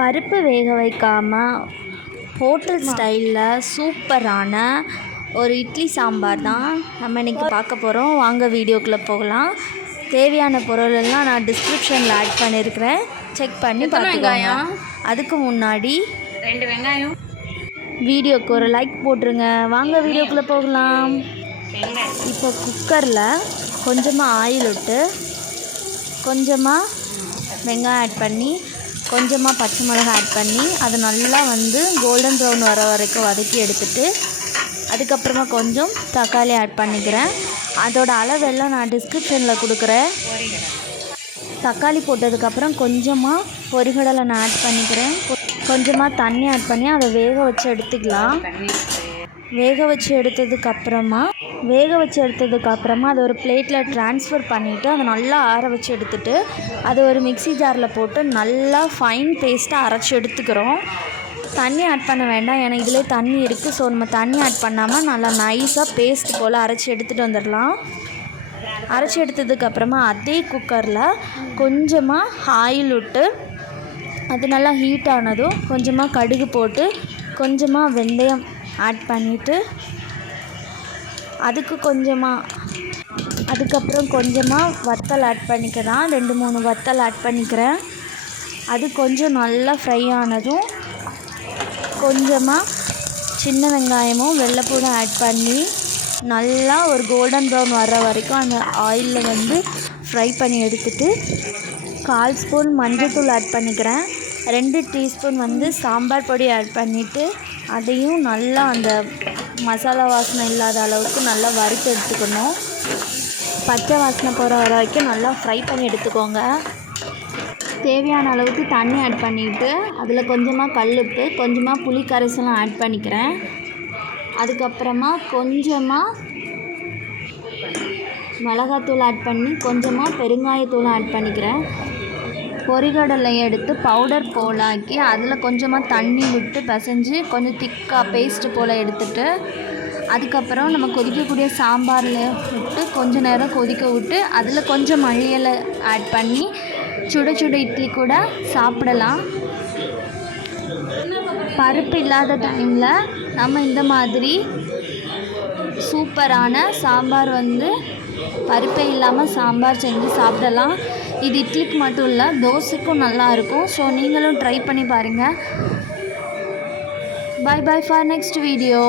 பருப்பு வேக வைக்காமல் ஹோட்டல் ஸ்டைலில் சூப்பரான ஒரு இட்லி சாம்பார் தான் நம்ம இன்றைக்கி பார்க்க போகிறோம். வாங்க வீடியோக்குள்ளே போகலாம். தேவையான பொருளெல்லாம் நான் டிஸ்கிரிப்ஷனில் ஆட் பண்ணியிருக்கிறேன், செக் பண்ணி பார்த்துக்கோங்க. அதுக்கு முன்னாடி 2 வெங்காயம், வீடியோக்கு ஒரு லைக் போட்டுருங்க. வாங்க வீடியோக்குள்ளே போகலாம். இப்போ குக்கரில் கொஞ்சமாக ஆயில் விட்டு கொஞ்சமாக வெங்காயம் ஆட் பண்ணி கொஞ்சமாக பச்சை மிளகாய் ஆட் பண்ணி அதை நல்லா கோல்டன் ப்ரௌன் வர வரைக்கும் வதக்கி எடுத்துட்டு அதுக்கப்புறமா கொஞ்சம் தக்காளி ஆட் பண்ணிக்கிறேன். அதோட அளவெல்லாம் நான் டிஸ்கிரிப்ஷனில் கொடுக்குறேன். தக்காளி போட்டதுக்கப்புறம் கொஞ்சமாக பொரிகடலை நான் ஆட் பண்ணிக்கிறேன். கொஞ்சமாக தண்ணி ஆட் பண்ணி அதை வேக வச்சு எடுத்துக்கலாம். வேக வச்சு எடுத்ததுக்கப்புறமா அதை ஒரு பிளேட்டில் ட்ரான்ஸ்ஃபர் பண்ணிவிட்டு அதை நல்லா ஆற வச்சு எடுத்துகிட்டு அதை ஒரு மிக்ஸி ஜாரில் போட்டு நல்லா ஃபைன் பேஸ்ட்டாக அரைச்சி எடுத்துக்கிறோம். தண்ணி ஆட் பண்ண வேண்டாம், ஏன்னா இதிலே தண்ணி இருக்குது. ஸோ நம்ம தண்ணி ஆட் பண்ணாமல் நல்லா நைஸாக பேஸ்ட் போல் அரைச்சி எடுத்துகிட்டு வந்துடலாம். அரைச்சி எடுத்ததுக்கப்புறமா அதே குக்கரில் கொஞ்சமாக ஆயில் விட்டு அது நல்லா ஹீட் ஆனதும் கொஞ்சமாக கடுகு போட்டு கொஞ்சமாக வெந்தயம் ஆட் பண்ணிவிட்டு அதுக்கப்புறம் கொஞ்சமாக வத்தல் ஆட் பண்ணிக்கிறேன். 2-3 வத்தல் ஆட் பண்ணிக்கிறேன். அது கொஞ்சம் நல்லா ஃப்ரை ஆனதும் கொஞ்சமாக சின்ன வெங்காயமும் வெள்ளைப்பூடும் ஆட் பண்ணி நல்லா ஒரு கோல்டன் ப்ரௌன் வர்ற வரைக்கும் அந்த ஆயிலில் ஃப்ரை பண்ணி எடுத்துகிட்டு 1/4 ஸ்பூன் மஞ்சள்தூள் ஆட் பண்ணிக்கிறேன். 2 டீஸ்பூன் சாம்பார் பொடி ஆட் பண்ணிவிட்டு அதையும் நல்லா அந்த மசாலா வாசனை இல்லாத அளவுக்கு நல்லா வறுத்து எடுத்துக்கணும். பச்சை வாசனை போகிற வரைக்கும் நல்லா ஃப்ரை பண்ணி எடுத்துக்கோங்க. தேவையான அளவுக்கு தண்ணி ஆட் பண்ணிவிட்டு அதில் கொஞ்சமாக கல்லுப்பு கொஞ்சமாக புளி கரைசலும் ஆட் பண்ணிக்கிறேன். அதுக்கப்புறமா கொஞ்சமாக மிளகாத்தூள் ஆட் பண்ணி கொஞ்சமாக பெருங்காயத்தூள் ஆட் பண்ணிக்கிறேன். பொரிகடலை எடுத்து பவுடர் போலாக்கி அதில் கொஞ்சமாக தண்ணி விட்டு பிசைஞ்சு கொஞ்சம் திக்காக பேஸ்ட்டு போல் எடுத்துட்டு அதுக்கப்புறம் நம்ம கொதிக்கக்கூடிய சாம்பாரில் விட்டு கொஞ்சம் நேரம் கொதிக்க விட்டு அதில் கொஞ்சம் மல்லி இலை ஆட் பண்ணி சுட சுட இட்லி கூட சாப்பிடலாம். பருப்பு இல்லாத டைமில் நம்ம இந்த மாதிரி சூப்பரான சாம்பார் பருப்பே இல்லாமல் சாம்பார் செஞ்சு சாப்பிடலாம். இது இட்லிக்கு மட்டும் இல்லை, தோசைக்கும் நல்லாயிருக்கும். ஸோ நீங்களும் ட்ரை பண்ணி பாருங்கள். Bye for next video.